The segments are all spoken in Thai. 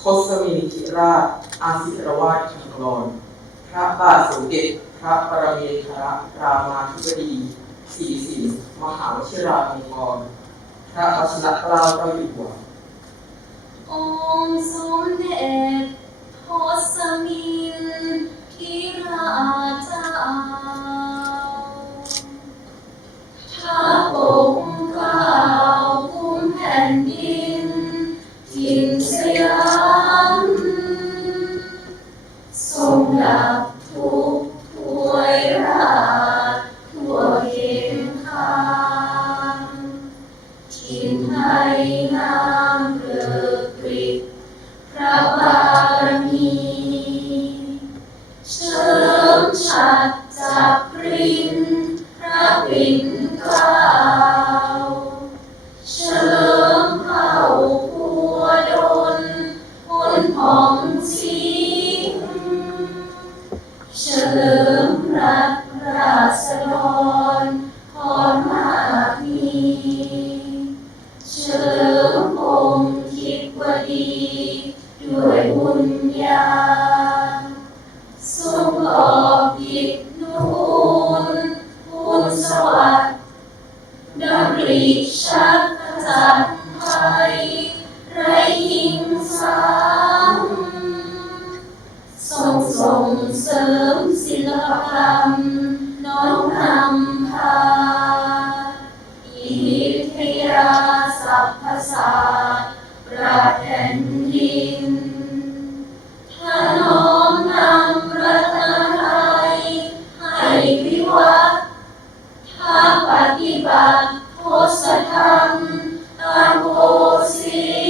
โคสมินิธิราช อาศิรวาสขังกรพระบาทสมเด็จพระปรเมนทรรามาธิบดีสีสีมหาวชิราลงกรณ์พระอัชรเกล้าเจ้าอยู่หัวองค์สมเด็จทศมินทิราชเจ้าท้าปกเก้าคุ้มแผ่นดินถิ่สยาม รงหลับ ศาสตร์ประแผ่นดินถนอมนำรัตนไทยให้วิวัฒน์ถ้าปฏิบัติโพสธรรมตามโพสี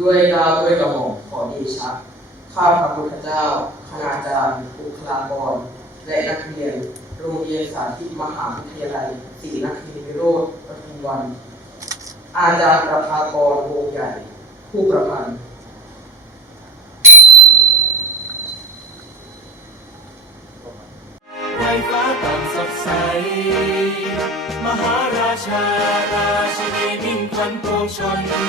ด้วยดาวด้วยกระหม่อมขอเดชะข้าพระพุทธเจ้า คณาจารย์บุคลากร และนักเรียน โรงเรียนสาธิตมหาวิทยาลัยศรีนครินทร์วิโรธปทุมวัน อาจารย์ประภากรวงใหญ่ ผู้ประพันธ์ฟ้าต่างสดใส มหาราชา ราชินีมิ่งขวัญปวงชน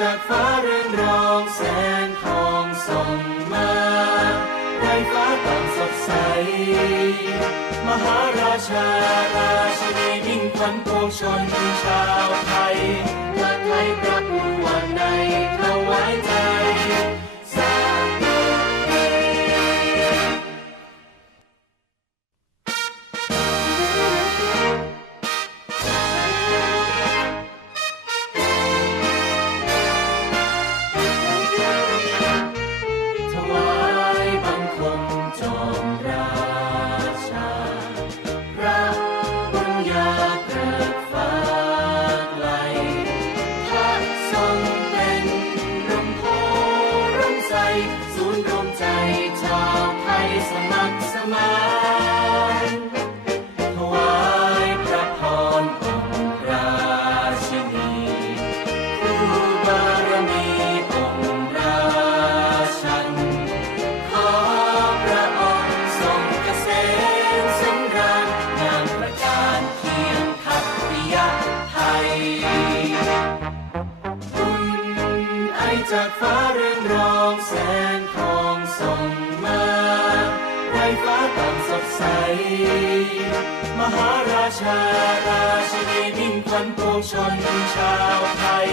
จากฟ้าเรืองรองแสงทองส่องมาไรฟ้าต่างสดใส มหาราชาราชินีมิ่งขวัญปวงชนชาวไทยพระไทยประ จากฟ้าเรืองรองแสงทองส่องมาไรฟ้าต่างสดใส มหาราชาราชินีมิ่งขวัญปวงชนชาวไทย